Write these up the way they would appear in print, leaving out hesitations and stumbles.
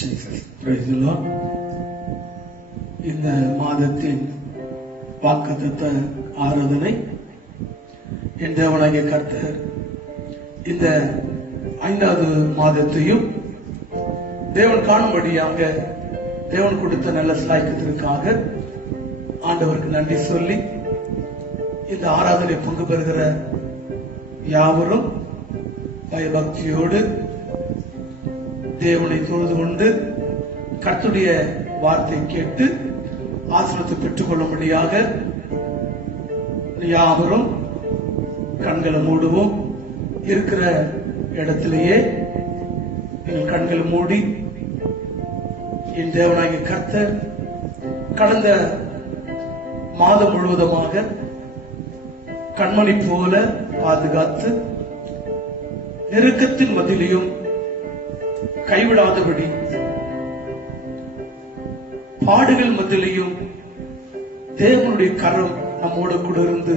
Praise the Lord. இந்த மாதத்தின் வாக்குத்தத்த ஆராதனை என் தேவனாகிய கர்த்தர் இந்த 5வது மாதத்தையும் தேவன் காணும்படியாக தேவன் கொடுத்த நல்ல சிலாய்க்கத்திற்காக ஆண்டவருக்கு நன்றி சொல்லி இந்த ஆராதனை பங்கு பெறுகிற யாவரும் பயபக்தியோடு தேவனை தொழுது கொண்டு கர்த்தருடைய வார்த்தை கேட்டு ஆசீர்வாதத்தை பெற்றுக் கொள்ளும்படியாக யாவரும் கண்களை மூடுவோம். இருக்கிற இடத்திலேயே எங்கள் கண்களை மூடி என் தேவனாகிய கர்த்தர் கடந்த மாதம் முழுவதுமாக கண்மணி போல பாதுகாத்து நெருக்கத்தின் மத்தியிலும் கைவிடாதபடி பாடுகள் மத்தியிலும் தேவனுடைய கரம் நம்மோடு கூட இருந்து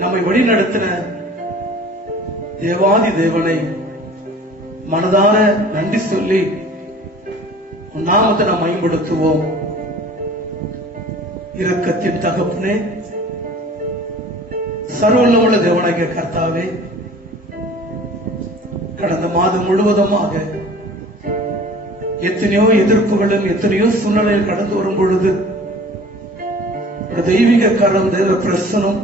நம்மை வழிநடத்தின தேவாதி தேவனை மனதார நன்றி சொல்லி நாமத்தை நாம் மேம்படுத்துவோம். இரக்கத்தின் தகப்பனே, சர்வவல்லமையுள்ள தேவனாகிய கர்த்தாவே, கடந்த மாதம் முழுவதுமாக எத்தனையோ எதிர்ப்புகளும் எத்தனையோ சூழ்நிலையில் கடந்து வரும் பொழுது தெய்வீக கரம், தேவ பிரசனம்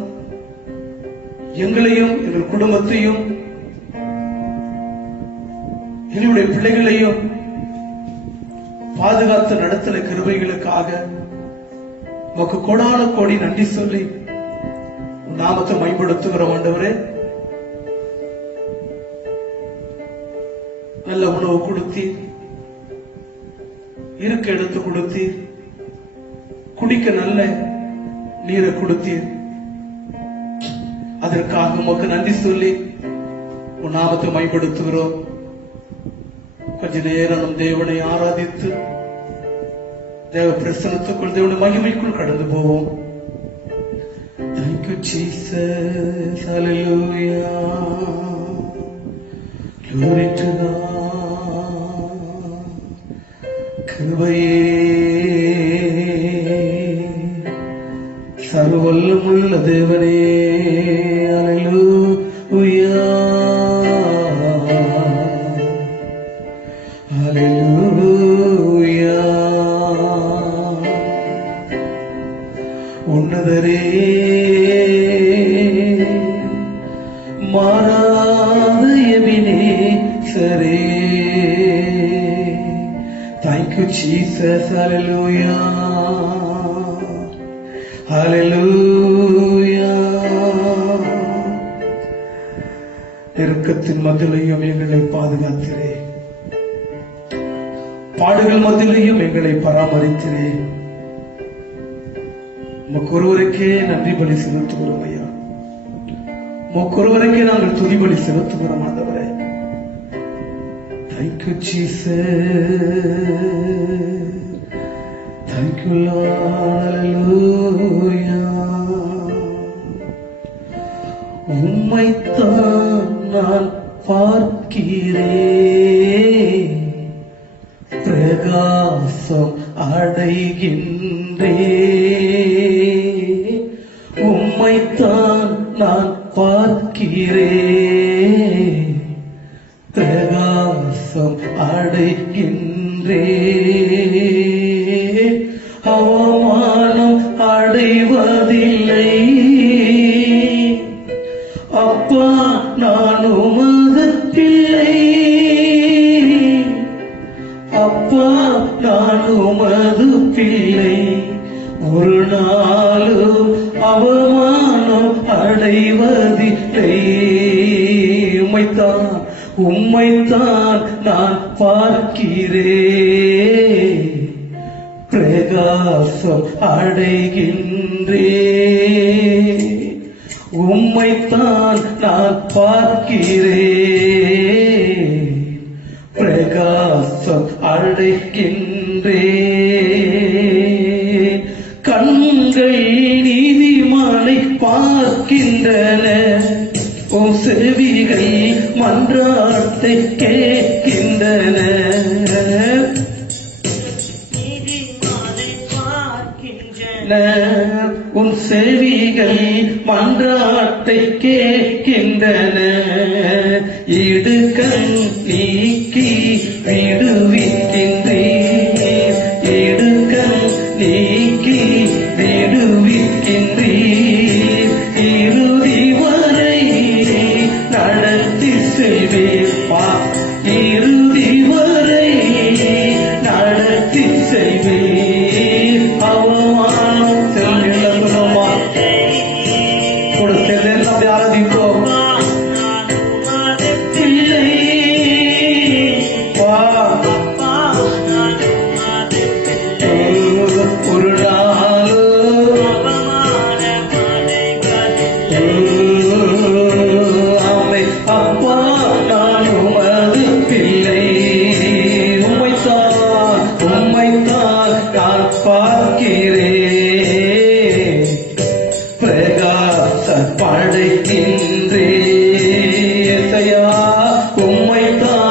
எங்களையும் எங்கள் குடும்பத்தையும் என்னுடைய பிள்ளைகளையும் பாதுகாத்து நடத்தின கிருபைகளுக்காக உமக்கு கோடான கோடி நன்றி சொல்லி நாமத்தை மேம்படுத்துகிற ஆண்டவரே, நல்ல உணவு கொடுத்தீர், இருக்க எடுத்து கொடுத்தீர், குடிக்க நல்ல நீரை கொடுத்தீர். அதற்காக உமக்கு நன்றி சொல்லி உன் நாமத்தை மேம்படுத்துகிறோம். கொஞ்ச நேரம் நம் தேவனை ஆராதித்து தேவ பிரசன்னத்துக்குள் தேவனுடைய மகிமைக்குள் கடந்து போவோம். Thank you, Jesus. Hallelujah. Glory to God. கிருபையே சர்வவல்லமையுள்ள தேவனே, ஹல்லேலூயா ஹல்லேலூயா. உன்னதரே, மாறாத எபினேசரே, thank you Jesus. Hallelujah hallelujah. நெருக்கத்தின் மத்தியிலையும் எங்களை பாதுகாத்திரே, பாடுகள் மத்தியிலையும் எங்களை பராமரித்திரே. உமக்கு ஒருவருக்கே நன்றி பலி செலுத்துகிறோம் ஐயா. உமக்கு ஒருவருக்கே நாங்கள் துதி பலி செலுத்துகிறோம் ஆண்டவரே. Thank you Jesus. Thank you Lord. Hallelujah. உம்மைத்தான் நான் பார்க்கிறேன், பிரகாசம் அடைகின்றேன். உம்மைத்தான் நான் பார்க்கிறேன், பிரகாசம் அடைகின்றேன். அவமானம் அடைவதில்லை அப்பா, நான் உமது பிள்ளை. அப்பா, நான் உமது பிள்ளை. ஒரு நாளும் அவமானம் அடைவதில்லை. உம்மைத்தான் நான் பார்க்கிறேன், பிரகாசம் அடைகின்றேன். உம்மைத்தான் நான் பார்க்கிறேன், பிரகாசம் அடைகின்றேன். கண்கள் நீதிமானை பார்க்கின்றன, உம் செவிகள் மன்றாட்டை கேட்கின்றன. உன் செவிகள் மன்றாட்டை கேட்கின்றன. இடுக்கண் நீக்கி விடுவிக்கின்றீர், இடுக்கண் நீக்கி விடுவிக்கின்றீர். இறுதி வரை நடத்தி செய்வீர், இறுதி வரை நடத்தி செய்வீர். அவமானம் செல்லுமா கொடுத்தது நம்ம ஆராதிப்போம். இல்லை ஒரு நாளோ ஆமை அப்பா நான் உமது பிள்ளை. உம்மைத்தான் நான் பார்க்கிறேன், பிரகாச படைக்கின்றேன். உம்மைத்தான்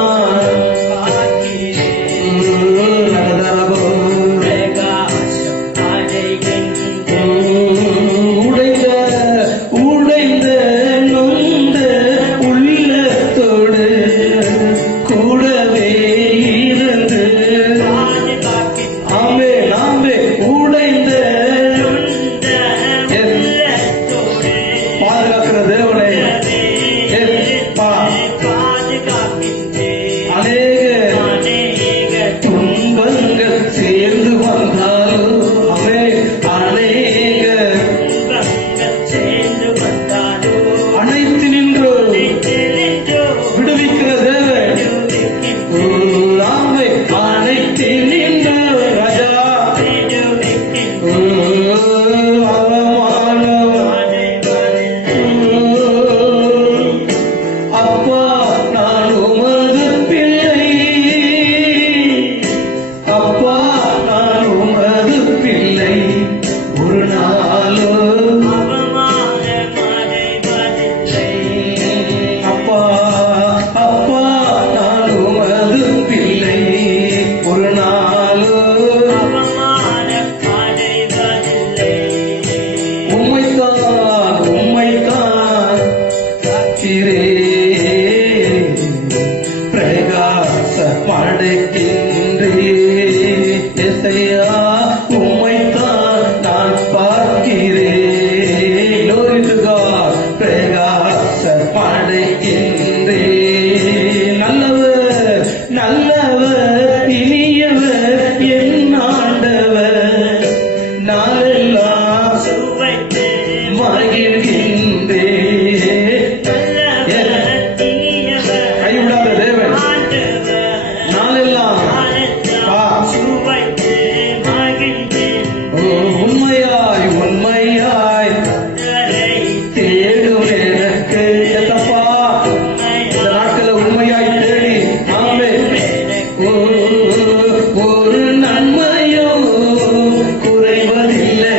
உடைந்த நொந்த உள்ளத்தோடு கூடவே இருந்து ஆமே நாமே உடைந்த பாதுகாக்கிற தேவனை அநேக துன்பங்கள் சேர்ந்து வந்தாலும் அநேக அனைத்து நின்றோ விடுவிக்கிற தேவன் ஆமை அனைத்து நின்றோ ராஜா. அப்பா நான் உமது பிள்ளை, அப்பா நான் உமது பிள்ளை. ஒரு நாளோ அப்பா அப்பா நான் உமது பிள்ளை. ஒரு நாளோ உம்மைத்தான் பிரகாச படைக்கின்றேன். எசையா உம்மைத்தான் நான் பார்க்கிறேன். Glory to God. பிரகாச படைக்கின்றேன். நல்லவர் நல்லவர் இனியவர் என் ஆண்டவர். நாளெல்லாம் மகிழ்கின்றேன். கைவிடாத தேவன் நாளெல்லாம் உண்மையாய் உண்மையாய் தேடும் எனக்கு எத்தப்பா இந்த நாட்கள உண்மையாய் தேடி ஆமே ஒரு நன்மையோ குறைவதில்லை.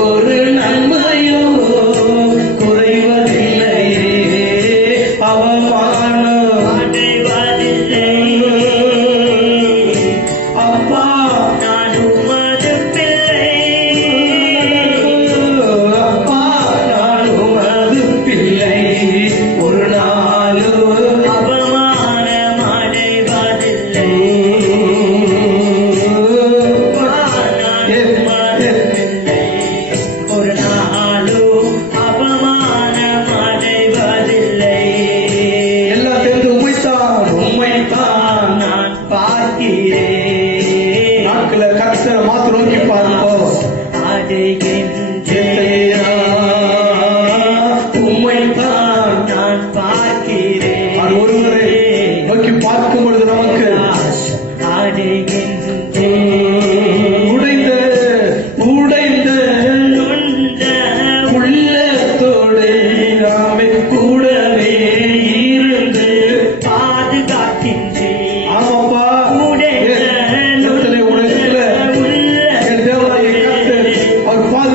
ஒரு நன்மையோ குறைவதில்லை. அவமானம் அப்பா நான் உமது பிள்ளை, அப்பா நான் உமது பிள்ளை. ஒரு நாளோ அவமானம் அடைவதில்லை. ஒரு நாளோ அவமானம் அடைவதில்லை. எல்லாம் தெரிந்து உம்மைத்தான் நான் பார்க்கிறேன். நாட்கள கர்த்தர மாத்து நோக்கி பார்ப்போம். உம்மைத்தான் நான் பார்க்கிறேன். அது ஒருவரை நோக்கி பார்க்கும் பொழுது நமக்கு உடைந்த உள்ளத்தோடு ஆமை கூடவே இருந்து பாதுகாக்கின்றேன். ஆமாப்பா உடைந்த அவர்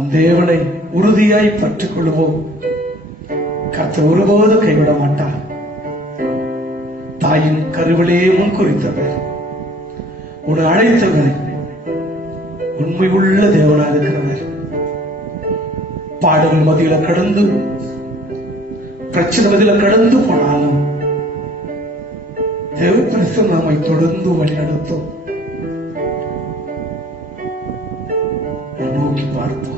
நம் தேவனை உறுதியாய் பற்றிக் கொள்வோம். கர்த்தர் ஒருபோது கைவிட மாட்டார். தாயின் கருவிலே முன்குறித்தவர், உன்னை அழைத்தவர், உண்மை உள்ள தேவனாக இருக்கிறவர். பாடல் மதியில கடந்து, பிரச்சனை மதியில கடந்து போனாலும் தேவ பரிசுத்தம் நம்மை தொடர்ந்து வழிநடத்தும். நோக்கி பார்ப்போம்,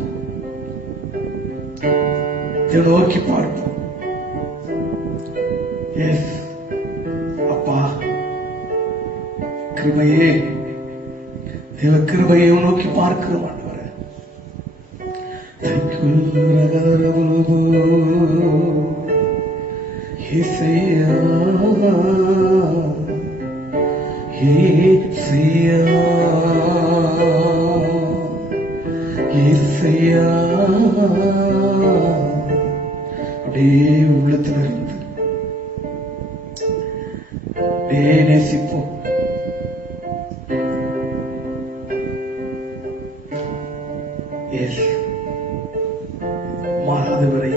நோக்கி பார்ப்போம். எஸ் அப்பா, கிருபையே, தேவ கிருபையை நோக்கி பார்க்கிறோம். அப்படியே உள்ளத்தில் இருந்து அப்படியே நேசிப்போம். மாறாதவரை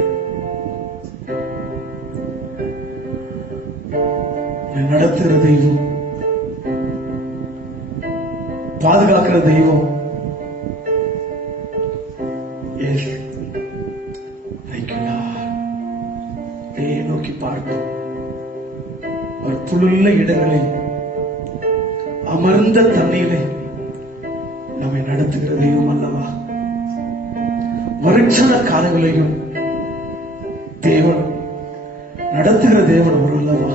நடத்துகிற தெய்வம், பாதுகாக்கிற தெய்வம். நோக்கி பார்ப்போம். ஒரு புல்லுள்ள இடங்களில் அமர்ந்த தண்ணீரை நம்மை நடத்துகிற தெய்வம் அல்லவா? வறட்சான காலங்களையும் தேவன் நடத்துகிற தேவன் ஒரு அல்லவா?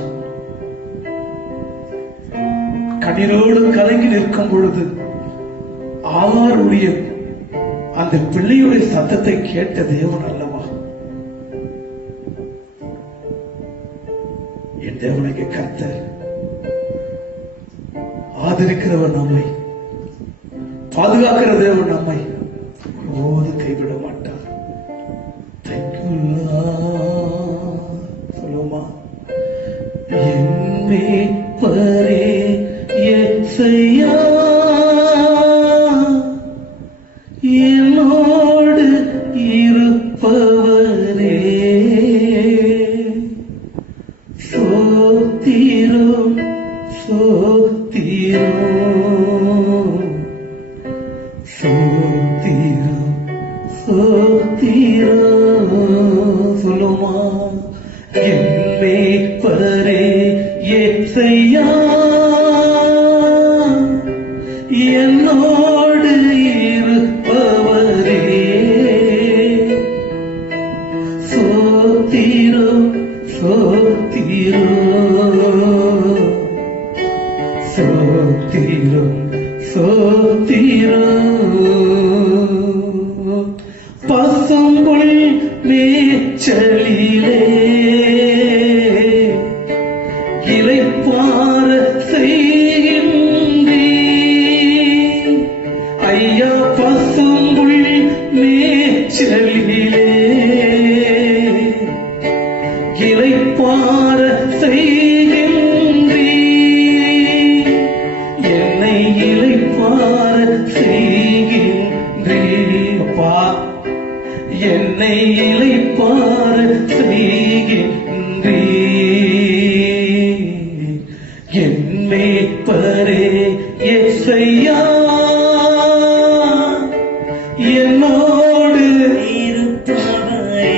கண்ணீரோடு கலங்கி நிற்கும் பொழுது ஆவாருடைய அந்த பிள்ளையுடைய சத்தத்தை கேட்ட தேவன் அல்லவா? என் தேவனுக்கு கர்த்தர் ஆதரிக்கிறவர், நம்மை பாதுகாக்கிற தேவன் நம்மை ஒருபோது கைவிட மாட்டார். சொல்லுமா, என்னை பரே எச்சையா என்னோடு இருப்பவரே, சோத்திரம் சோத்திரம் சோத்திரம் சோத்திரம். சொல்லுமா, என்னை பரே எச்சையா என்னோடு இருப்பவரே, சோத்திரம் சோத்திரம் சோத்திரம் சோத்திரம். பசும்புல் மேய்ச்சலிலே இளைப்பாற செய்கின்றீர் ஐயா, பசும்புல் மேய்ச்சலிலே இளைப்பாற செய்கின்றீர், என்னை இளைப்பாற செய்கின்றீர் அப்பா, என்னை இளைப்பாற செய்கின்றீர். என்னை பரே எசையா என்னோடு இருப்பவரே,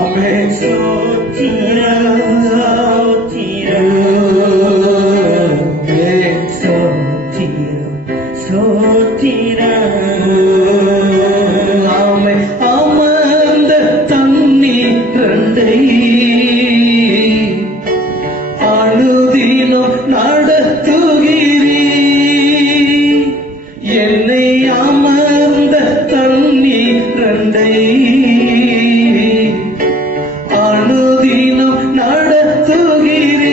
ஆமென். சோத்திரம் சோத்திரம் சோத்திரம். ஆமென். அமர்ந்த தண்ணீர் இரண்டை அனுதினம் நடத்துகிறீர், என்னை அமர்ந்த தண்ணீர் இரண்டை அனுதினம் நடத்துகிறீர்,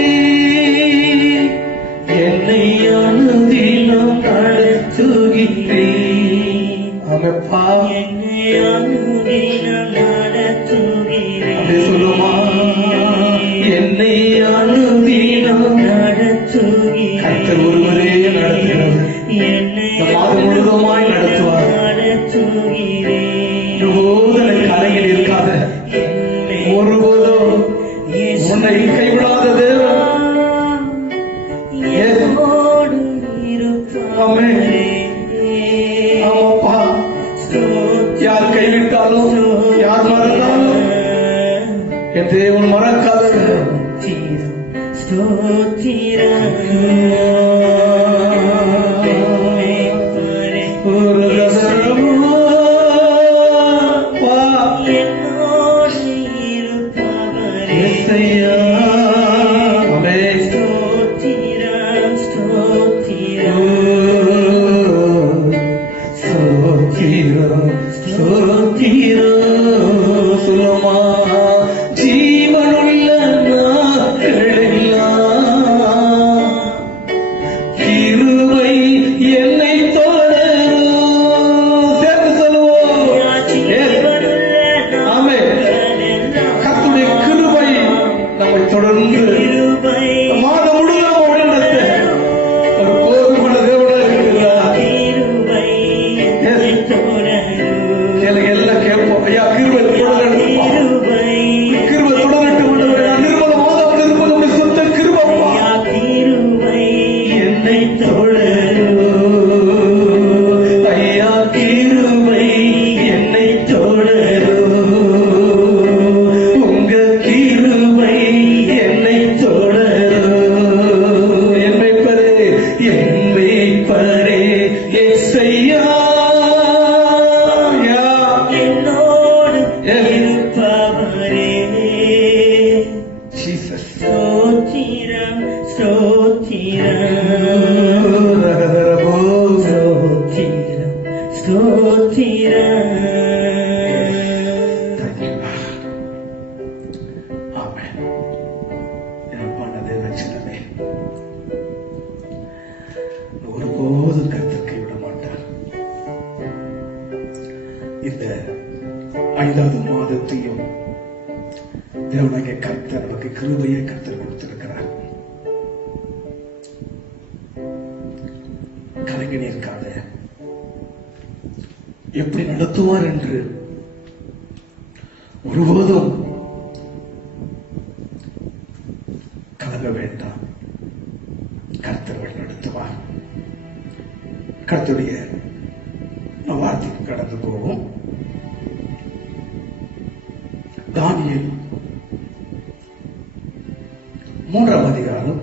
என்னை அனுதினம் நடத்துகிறீர். ஆமெப்பா, என்னை அனுதினம் நடத்துகிறீர். அப்படி சொல்லுமா, என்னை அனுதினம் நடத்துகிறீர். கர்த்தர் ஒருவரே நடத்துகிறது, மாதம் முழுவதுமாய் நடத்துவார். என் தேவன் மறக்காதவர். ஒருபோதும் கர்த்தர் கைவிட மாட்டார். இந்த 5வது மாதத்தையும் தேவனாகிய கர்த்தர் நமக்கு கிருபையை கர்த்தர் கொடுத்திருக்கிறார். கலங்கி நிற்காத, எப்படி நடத்துவார் என்று ஒருபோதும் கலங்க வேண்டாம். கர்த்தர் நடத்துவார். கர்த்தருடைய வார்த்தைக்கு கடந்து போவோம். தானியேல் 3ஆம் அதிகாரம்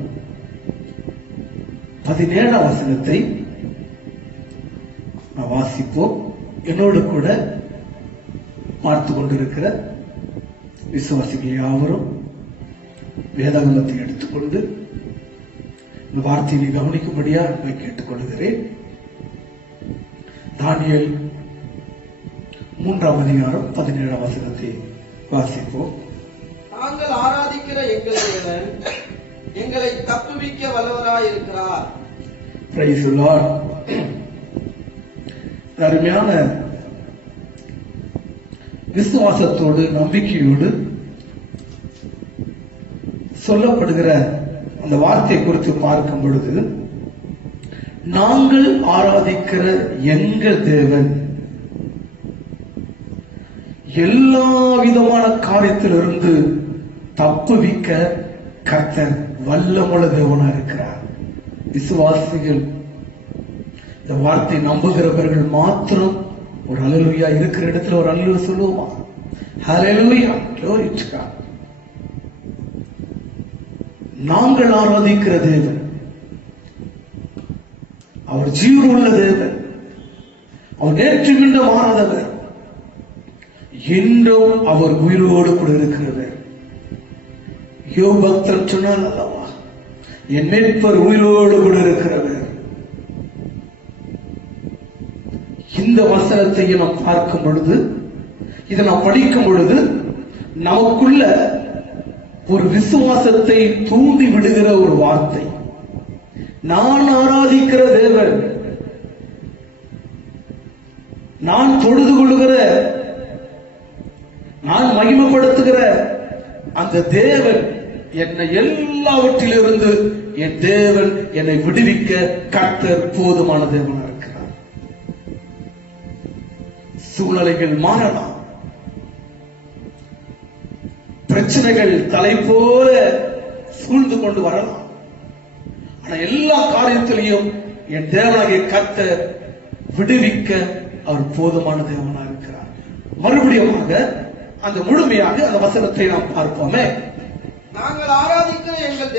17ஆம் வசனத்தை வாசிப்போம். என்னோடு கூட பார்த்து கொண்டிருக்கிற விசுவாசிகள் யாவரும் வேதாகமத்தை எடுத்துக்கொண்டு இந்த வார்த்தையை கவனிக்கும்படியா கேட்டுக்கொள்கிறேன். தானியேல் 3ஆம் அதிகாரம் 17ஆம் வசனத்தை வாசிப்போம். நாங்கள் ஆராதிக்கிற எங்கள் தேவன் எங்களை தப்புவிக்க வல்லவராயிருக்கிறார். Praise the Lord. அருமையான விசுவாசத்தோடு நம்பிக்கையோடு சொல்லப்படுகிற அந்த வார்த்தை குறித்து பார்க்கும் பொழுது, நாங்கள் ஆராதிக்கிற எங்கள் தேவன் எல்லா விதமான காரியத்திலிருந்து தப்புவிக்க கர்த்தர் வல்லமுள்ள தேவனா இருக்கிறார். விசுவாசிகள் இந்த வார்த்தை நம்புகிறவர்கள் மாத்திரம் ஒரு அல்லேலூயா இருக்கிற இடத்துல ஒரு அல்லேலூயா சொல்லுவோமா? ஹல்லேலூயா, glory to God. நாங்கள் ஆராதிக்கிற தேவன் அவர் ஜீவனுள்ள தேவன். அவர் நேற்று இன்று மாறாதவர். இன்றும் அவர் உயிரோடு கூட இருக்கிறவர். யோபு பக்தர் சொன்னார் அல்லவா, என் மீட்பர் உயிரோடு கூட இருக்கிறவர். இந்த வசனத்தை நாம் பார்க்கும் பொழுது, இதை நாம் படிக்கும் பொழுது நமக்குள்ள ஒரு விசுவாசத்தை தூண்டி விடுகிற ஒரு வார்த்தை. நான் ஆராதிக்கிற தேவன், நான் தொழுது கொள்ளுகிற, நான் மகிமைப்படுத்துகிற அந்த தேவன் என்னை எல்லாவற்றிலிருந்து, என் தேவன் என்னை விடுவிக்க கர்த்தர் போதுமான தேவனாக இருக்கிறார். சூழ்நிலைகள் மாறலாம், பிரச்சனைகள் தலை போல சூழ்ந்து கொண்டு வரலாம். ஆனா எல்லா காரியத்திலையும் என் தேவனாகிய கர்த்தர் விடுவிக்க அவர் போதுமான தேவனாக இருக்கிறார். மறுபடியும் அந்த முழுமையாக அந்த வசனத்தை நாம் பார்ப்போமே. நாங்கள் ஆராதிக்கிற எங்கள்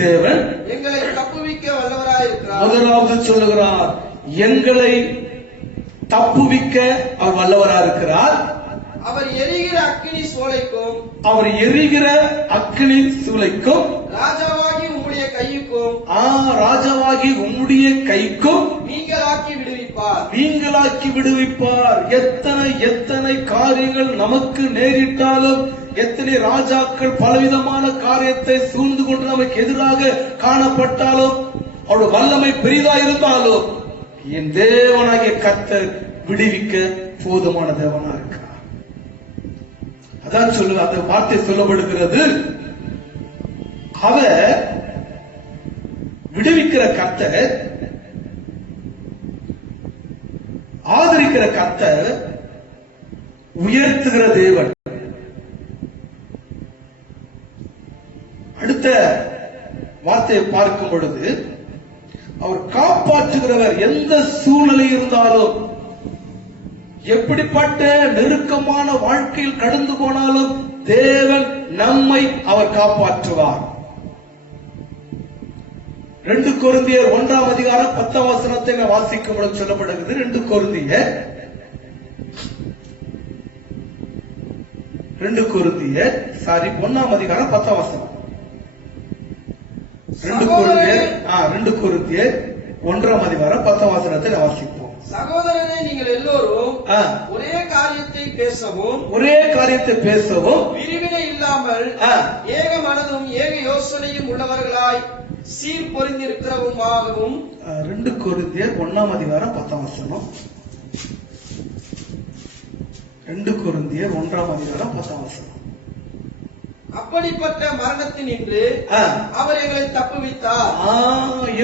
தேவன் எங்களை தப்புவிக்க வல்லவராயிருக்கிறார். முதலாவது சொல்லுகிறார், எங்களை தப்புவிக்க அவர் வல்லவராயிருக்கிறார். அவர் எரிகிற அக்கினி சூளைக்கும் ராஜாவாகி உம்முடைய கைக்கும் நீங்களாக்கி விடுவிப்பார். எத்தனை காரியங்கள் நமக்கு நேரிட்டாலும், எத்தனை ராஜாக்கள் பலவிதமான காரியத்தை சூழ்ந்து கொண்டு நமக்கு எதிராக காணப்பட்டாலும், அவருடைய வல்லமை பெரிதா இருந்தாலும், என் தேவனாகிய கர்த்தர் விடுவிக்க போதுமான தேவனா இருக்கிறார். அதான் சொல்லு, அந்த வார்த்தை சொல்லப்படுகிறது, அவர் விடுவிக்கிற கர்த்தர், ஆதரிக்கிற கர்த்தர், உயர்த்துகிற தேவன். அடுத்த வார்த்தையை பார்க்கும் பொழுது, அவர் காப்பாற்றுகிறவர். எந்த சூழ்நிலை இருந்தாலும், எப்படிப்பட்ட நெருக்கமான வாழ்க்கையில் கடந்து போனாலும் தேவன் நம்மை அவர் காப்பாற்றுவார். 2 கொரிந்தியர் 1ஆம் அதிகாரம் 10ஆம் வசனத்தை வாசிக்கும் பொழுது சொல்லப்படுகிறது. 2 கொரிந்தியர் 1ஆம் அதிகாரம் 10ஆம் வசனம். 2 கொரிந்தியர் 1ஆம் அதிகாரம் 10ஆம் வசனத்தை வாசிப்போம். சகோதரனே, நீங்கள் எல்லோரும் ஒரே காரியத்தை பேசவும் பிரிவினை இல்லாமல் ஏக மனதும் ஏக யோசனையும் உள்ளவர்களாய் சீர் பொருந்திருக்கிறவுமாகவும். 2 கொரிந்தியர் 1ஆம் அதிகாரம் 10ஆம் வசனம். 2 கொரிந்தியர் 1ஆம் அதிகாரம் 10ஆம் வசனம். அப்படிப்பட்ட மரணத்தினின்று அவர் எங்களை தப்புவித்தார்.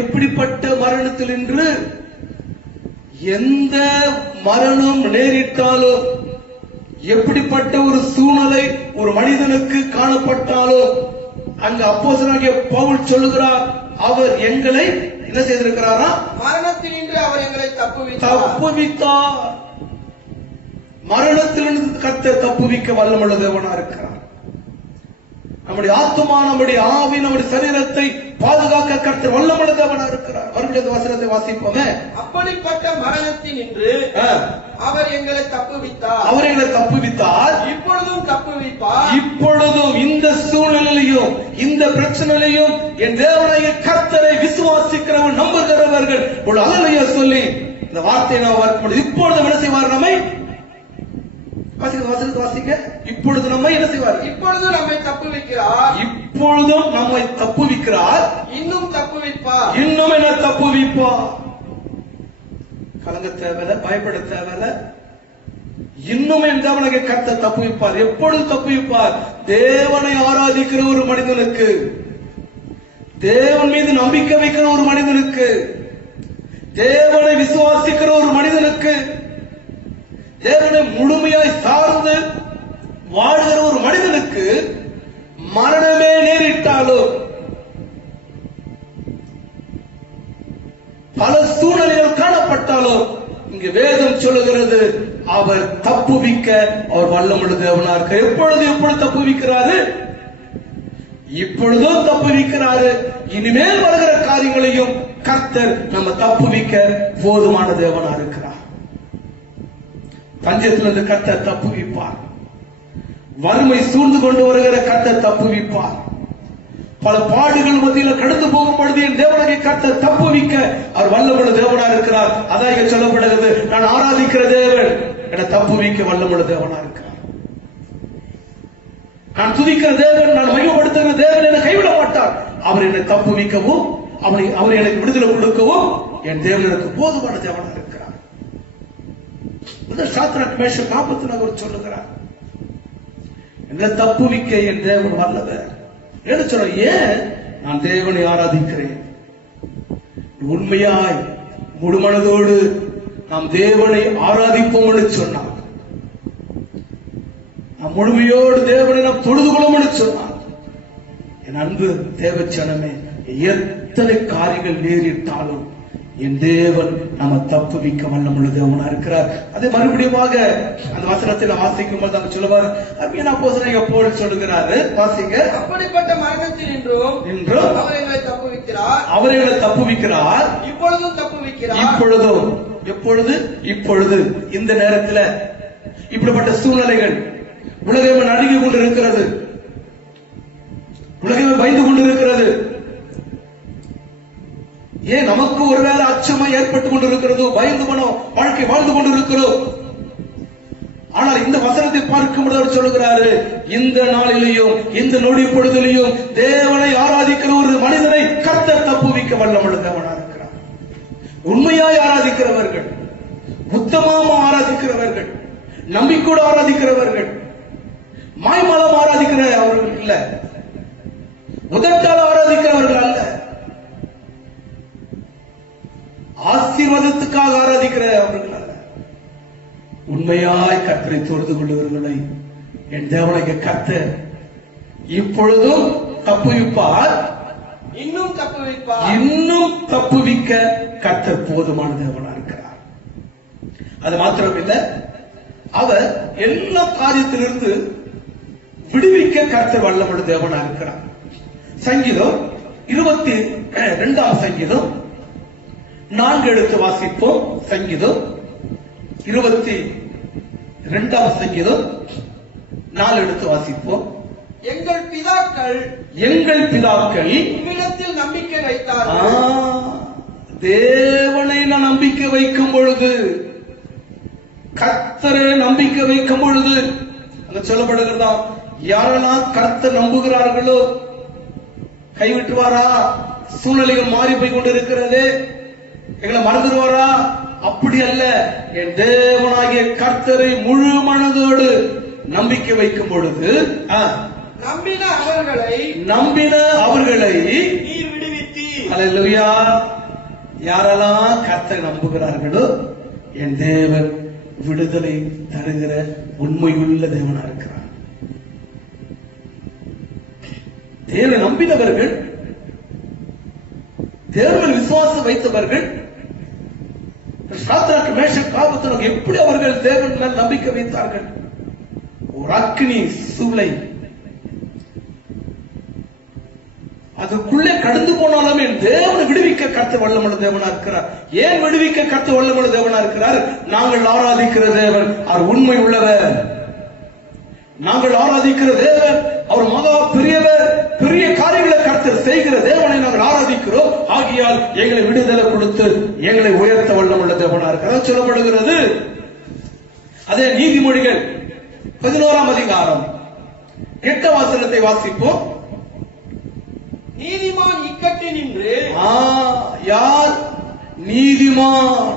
எப்படிப்பட்ட மரணத்தினின்று? எந்த மரணம் நேரிட்டாலும், எப்படிப்பட்ட ஒரு சூழ்நிலை ஒரு மனிதனுக்கு காணப்பட்டாலும், அங்க அப்போஸ்தலனாகிய பவுல் சொல்லுகிறார், அவர் எங்களை என்ன செய்திருக்கிறாரா? மரணத்தினின்று அவர் எங்களை தப்புவித்தார். மரணத்திலிருந்து கர்த்தர் தப்புவிக்க வல்லமுள்ள தேவனா இருக்கிறார். நம்முடைய ஆத்துமா, நம்முடைய ஆவி, நம்முடைய சரீரத்தை பாதுகாக்க கர்த்தர் வல்லமுள்ள தேவனா இருக்கிறார். அவர்களுடைய வசனத்தை வாசிப்போமே. அப்படிப்பட்ட மரணத்தினின்று அவர் எங்களை தப்புவித்தார். இப்பொழுதும் தப்புவிப்பார். இப்பொழுதும் இந்த சூழ்நிலையிலும், இந்த பிரச்சனையிலும் என் தேவனாகிய கர்த்தரை விசுவாசிக்கிறவன், நம்புகிறவர்கள் ஒரு அல்லேலூயா சொல்லி இந்த வார்த்தையை நாம் பார்க்கும்போது, இப்பொழுது என்ன செய்வார்? நம்மை வாசிக்க. இப்பொழுது நம்மை என்ன செய்வார்? இப்பொழுது நம்மை தப்புவிக்கிறார். இப்பொழுதும் நம்மை தப்புவிக்கிறார். இன்னும் தப்புவிப்பார். இன்னும் என்ன தப்புவிப்பார்? கலங்க தேவையில்லை, பயப்பட தேவையில்லை. இன்னும் என் தேவனாகிய கர்த்தர் தப்புவிப்பார். எப்பொழுது தப்புவிப்பார்? தேவனை ஆராதிக்கிற ஒரு மனிதனுக்கு, தேவன் மீது நம்பிக்கை வைக்கிற ஒரு மனிதனுக்கு, தேவனை விசுவாசிக்கிற ஒரு மனிதனுக்கு, தேவனை முழுமையாய் சார்ந்து வாழ்கிற ஒரு மனிதனுக்கு மரணமே நேரிட்டாலும், பல சூழ்நிலைகள் காணப்பட்டாலும், இங்கு வேதம் சொல்லுகிறது, அவர் தப்புவிக்க அவர் வல்லமுள்ள தேவனா இருக்க. எப்பொழுது தப்புவிக்கிறாரு? இப்பொழுதும் தப்புவிக்கிறாரு. இனிமேல் வருகிற காரியங்களையும் கர்த்தர் நம்ம தப்புவிக்க போதுமான தேவனா இருக்கிறார். பஞ்சத்திலிருந்து கர்த்தர் தப்புவிப்பார். வறுமை சூழ்ந்து கொண்டு வருகிற கர்த்தர் தப்புவிப்பார். பல பாடுகள் மத்தியில் கடந்து போகும் பொழுது என் தேவனாகிய கர்த்தர் தப்புவிக்க அவர் வல்லமுள்ள தேவனா இருக்கிறார். அதான் இங்க சொல்லப்படுகிறது, நான் ஆராதிக்கிற தேவன் என்னை தப்புவிக்க வல்லமுள்ள தேவனா இருக்கிறார். நான் துதிக்கிற தேவன், நான் மகிமைப்படுத்துகிற தேவன் என்னை கைவிட மாட்டார். அவர் என்னை தப்புவிக்கவும், அவர் எனக்கு விடுதலை கொடுக்கவும் என் தேவன் எனக்கு போதுமான தேவனா இருக்கிறார். சாத்ராக், மேஷக், ஆபேத்நேகோ சொல்லுகிறார், என்ன தப்புவிக்க என் தேவன் வல்லவர். என்ன சொல்ற? ஏன்? நான் தேவனை ஆராதிக்கிறேன். உண்மையாய் முழு மனதோடு நாம் தேவனை ஆராதிப்போம் என்று சொன்னார். நாம் முழுமையோடு தேவனை நாம் தொழுது கொள்ளும் என்று சொன்னார். என் அன்பு தேவச்சனமே, எத்தனை காரியங்கள் நேரிட்டாலும், என் தேவன் நம்ம தப்புவிக்க வல்லமுள்ள தேவனா இருக்கிறார். அதே மறுபடியுமாக அந்த வசனத்தில் வாசிக்கும் போது அவங்க சொல்லுவார், அருமையான அப்போஸ்தலனாகிய பவுல் சொல்லுகிறாரு, வாசிங்க. அப்படிப்பட்ட மரணத்தில் இன்றும் அவர் எங்களை தப்புவிக்கிறார், அவர் எங்களை தப்புவிக்கிறார், இப்பொழுதும் தப்புவிக்கிறார். இப்பொழுதும், எப்பொழுது? இப்பொழுது, இந்த நேரத்தில். இப்படிப்பட்ட சூழ்நிலைகள் உலகமே நடுங்கிக் கொண்டிருக்கிறது, உலகமே பயந்து கொண்டிருக்கிறது. ஏன் நமக்கு ஒருவேளை அச்சமா ஏற்பட்டுக் கொண்டிருக்கிறதோ, பயந்து போனோம் வாழ்க்கை வாழ்ந்து கொண்டிருக்கிறோம். ஆனால் இந்த வசனத்தை பார்க்கும்போது அவர் சொல்லுகிறாரு, இந்த நாளிலேயும் இந்த நொடி பொழுதிலேயும் தேவனை ஆராதிக்கிற ஒரு மனிதனை கர்த்தர் தப்புவிக்க வல்லமுள்ள தேவனா இருக்கிறார். உண்மையாய் ஆராதிக்கிறவர்கள், உத்தமமா ஆராதிக்கிறவர்கள், நம்பிக்கையோடு ஆராதிக்கிறவர்கள், மாய்மலம் ஆராதிக்கிற அவர்கள் இல்ல, முதற்கால ஆராதிக்கிறவர்கள் அல்ல, ஆசீர்வாதத்துக்காக ஆராதிக்கிற அவர்கள் அல்ல, உண்மையாய் கர்த்தரை தொழுது கொண்டவர்களை என் தேவனாகிய கர்த்தர் இப்பொழுதும் தப்புவிப்பார், இன்னும் தப்புவிப்பார். இன்னும் தப்புவிக்க கர்த்தர் போதுமான தேவனா இருக்கிறார். அது மாத்திரமில்லை, அவர் எல்லா காரியத்திலிருந்து விடுவிக்க கர்த்தர் வல்லமுள்ள தேவனா இருக்கிறார். சங்கீதம் 22 சங்கீதம் 4 எடுத்து வாசிப்போம். சங்கீதம் 22 சங்கீதம் 4 எடுத்து வாசிப்போம். எங்கள் பிதாக்கள் உம்மிடத்தில் நம்பிக்கை வைத்தார்கள். தேவனை நான் நம்பிக்கை வைக்கும் பொழுது, கர்த்தரை நம்பிக்கை வைக்கும் பொழுது, அங்க சொல்லப்படுகிறதா, யாரெல்லாம் கர்த்தர் நம்புகிறார்களோ கைவிட்டுவாரா? சூழ்நிலைகள் மாறி போய் கொண்டிருக்கிறது, எங்களை மறந்துடுவாரா? அப்படி அல்ல. என் தேவனாகிய கர்த்தரை முழு மனதோடு நம்பிக்கை வைக்கும் பொழுது நம்பின அவர்களை நீர் விடுவித்தீர். அல்லேலூயா. யாரெல்லாம் கர்த்தரை நம்புகிறார்களோ என் தேவன் விடுதலை தருகிற உண்மையுள்ள தேவனா இருக்கிறார். தேவனை நம்பினவர்கள், தேவனில் விசுவாசம் வைத்தவர்கள், சாத்ராக் மேஷக் ஆபேத்நேகோ எப்படி அவர்கள் தேவன் மேல் நம்பிக்கை வைத்தார்கள்? ஒரு அக்கினி சூளை அதுக்குள்ளே கடந்து போனாலும் என் தேவனை விடுவிக்க கர்த்தர் வல்லமுள்ள தேவனா இருக்கிறார். ஏன் விடுவிக்க கர்த்தர் வல்லமுள்ள தேவனா இருக்கிறார்? நாங்கள் ஆராதிக்கிற தேவன் அவர் உண்மை உள்ளவர். நாங்கள் ஆராதிக்கிற தேவன் அவர் மகா பெரியவர். பெரிய காரியங்களை கர்த்தர் செய்கிற தேவனை நாங்கள் ஆராதிக்கிறோம். ஆகியால் எங்களை விடுதலை கொடுத்து எங்களை உயர்த்த வல்லமுள்ள தேவனா இருக்கிறார் சொல்லப்படுகிறது. அதே நீதிமொழிகள் 11 அதிகாரம் 8 வசனத்தை வாசிப்போம். நீதிமான் இக்கட்டு நின்று, யார் நீதிமான்?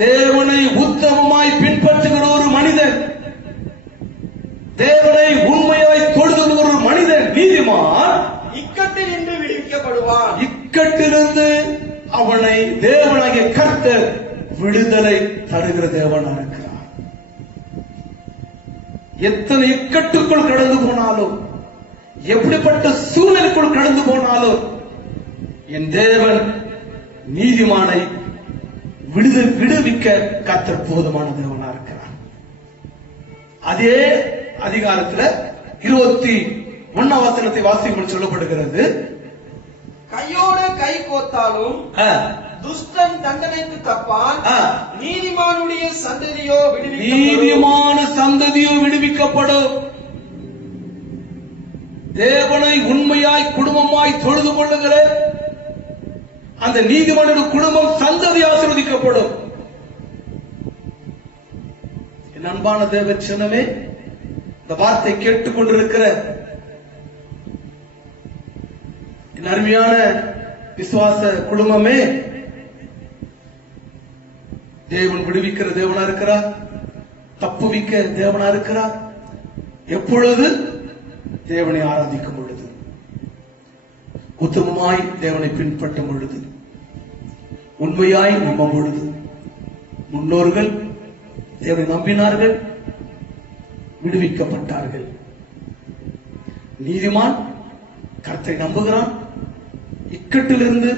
தேவனை உத்தமமாய் பின்பற்றுகிற ஒரு மனிதன், தேவனை உண்மையாய் தொழுது ஒரு மனிதன் நீதிமான் இக்கட்டில் நின்று விடுவிக்கப்படுவான். இக்கட்டிலிருந்து அவனை தேவனாகிய கர்த்தர் விடுதலை தருகிற தேவனா இருக்கிறார். எத்தனை இக்கட்டுக்குள் கடந்து போனாலும், எப்படிப்பட்ட சூழலுக்குள் கடந்து போனாலும் என் தேவன் நீதிமானை விடுவிக்க கர்த்தர் போதுமான தேவனா இருக்கிறார். அதே அதிகாரத்தில் 21 வசனத்தை வாசிக்கும் சொல்லப்படுகிறது. கையோடு கை கோத்தாலும் துஷ்டன் தண்டனைக்கு தப்பான், நீதிமானுடைய சந்ததியோ விடுவிக்கப்படும். தேவனை உண்மையாய் குடும்பமாய் தொழுது கொள்ளுகிற அந்த நீதிமானுடைய குடும்பம் சந்ததி ஆசீர்வதிக்கப்படும். என் அன்பான தேவ ஜனமே, இந்த வார்த்தை கேட்டுக் கொண்டிருக்கிற என் அருமையான விசுவாச குடும்பமே, தேவன் விடுவிக்கிற தேவனா இருக்கிறார், தப்புவிக்க தேவனா இருக்கிறார். எப்பொழுது? தேவனை ஆராதிக்கும் பொழுது, உத்தமமாய் தேவனை பின்பற்றும் பொழுது, உண்மையாய் நம்பும் பொழுது. முன்னோர்கள் தேவனை நம்பினார்கள், விடுவிக்கப்பட்டார்கள். நீதிமான் கர்த்தரை நம்புகிறான், இக்கட்டிலிருந்து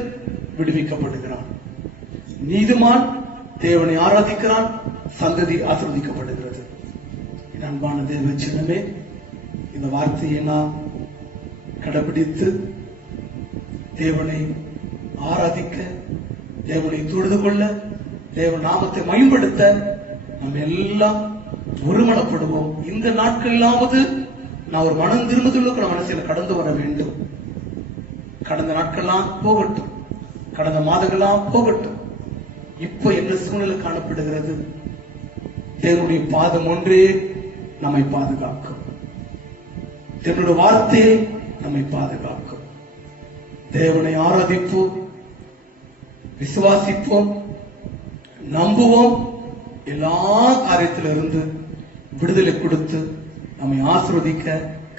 விடுவிக்கப்படுகிறான். நீதிமான் தேவனை ஆராதிக்கிறான், சந்ததி ஆசீர்வதிக்கப்படுகிறது. என் அன்பான தேவ சின்னமே, இந்த வார்த்தையை நாம் கடைபிடித்து தேவனை ஆராதிக்க, தேவனை தொழுது கொள்ள, தேவ நாமத்தை மேம்படுத்த நாம் எல்லாம் ஒருமனப்படுவோம். இந்த நாட்களிலாவது நான் ஒரு மனம் திரும்புதலுக்கு நம்ம மனசில் கடந்து வர வேண்டும். கடந்த நாட்கள்லாம் போகட்டும், கடந்த மாதங்கள்லாம் போகட்டும். இப்ப என்ன சூழ்நிலை காணப்படுகிறது? தேவனுடைய பாதம் ஒன்றே நம்மை பாதுகாக்கும். தேவனுடைய வார்த்தையை நம்மை பாதுகாக்கும். தேவனை ஆராதிப்போம், விசுவாசிப்போம், நம்புவோம். எல்லா காரியத்திலிருந்து விடுதலை கொடுத்து நம்மை ஆசீர்வதிக்க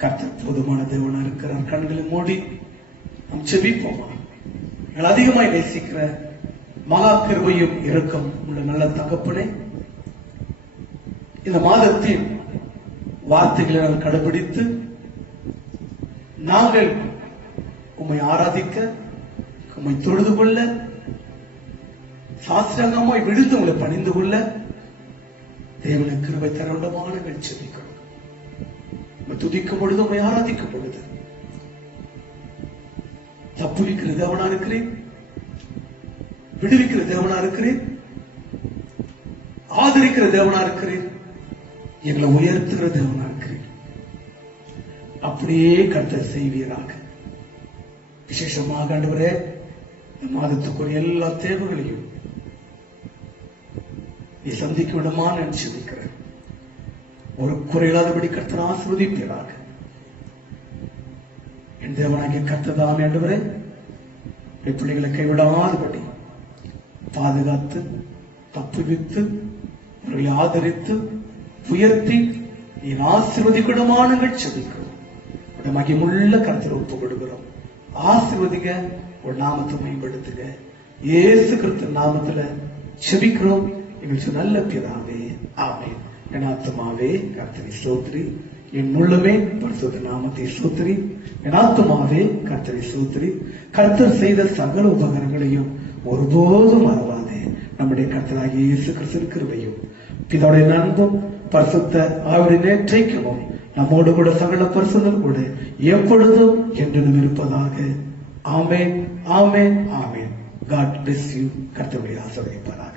கர்த்தர் போதுமான தேவனா இருக்கிறார். கண்களை மூடி நாம் செபிப்போமா. எங்கள் அதிகமாய் நேசிக்கிற மகா கிருபையும் இரக்கம் உள்ள நல்ல தகப்பனே, இந்த மாதத்தின் வார்த்தைகளை நாங்கள் கடைபிடித்து நாங்கள் உம்மை ஆராதிக்க, உம்மை தொழுது கொள்ள, சாஸ்திரங்கமாய் விழுந்து உங்களை பணிந்து கொள்ள தேவனை கிருபை தரவுண்டமான செபிக்கிறோம். துதிக்கும் பொழுது, உம்மை ஆராதிக்கும் பொழுது தப்புவிக்கிற தேவனா இருக்கிறேன், விடுவிக்கிற தேவனா இருக்கிறேன், ஆதரிக்கிற தேவனா இருக்கிறேன், எங்களை உயர்த்துகிற தேவனா இருக்கிறேன். அப்படியே கர்த்தர் செய்வீராக. விசேஷமாக ஆண்டவரே, இந்த மாதத்துக்குரிய எல்லா தேவைகளையும் நீ சந்திக்க விடமா நினைச்சிருக்கிறேன். ஒரு குறையில்லாதபடி கர்த்தர் ஆசீர்வதிப்பீராக. என் தேவனாகிய கர்த்தர் ஆண்டவரே, பிள்ளைகளை கைவிடாதபடி பாதுகாத்து, தப்புவித்து, அவர்களை ஆதரித்து, உயர்த்தி நீ ஆசீர்வதிக்கணுமான செபிக்கிறோம். மகிமுள்ள கர்த்தர் ஒப்பு கொடுக்கிறோம். ஆசீர்வதிங்க, ஒரு நாமத்தை மேம்படுத்துங்க. இயேசு கிறிஸ்து நாமத்துல செபிக்கிறோம் எங்களுக்கு நல்ல பிதாவே, ஆமென். என் ஆத்துமாவே கர்த்தரை ஸ்தோத்திரி, என் உள்ளமே பரிசுத்த நாமத்தை ஸ்தோத்திரி. என் ஆத்துமாவே கர்த்தரை ஸ்தோத்திரி. கர்த்தர் செய்த சகல உபகாரங்களையும் ஒருபோதும் மறவாதே. நம்முடைய கர்த்தராகிய இயேசு கிறிஸ்து கிருபையும் பிதாவுடைய அன்பும் பரிசுத்த ஆவியுடைய நேற்றைக்கும் நம்மோடு கூட சகல பரிசுத்தர் கூட எப்பொழுதும் என்றும் இருப்பதாக. ஆமென், ஆமென், ஆமென். God bless you. கர்த்தருடைய ஆசீர்வதிப்பாராக.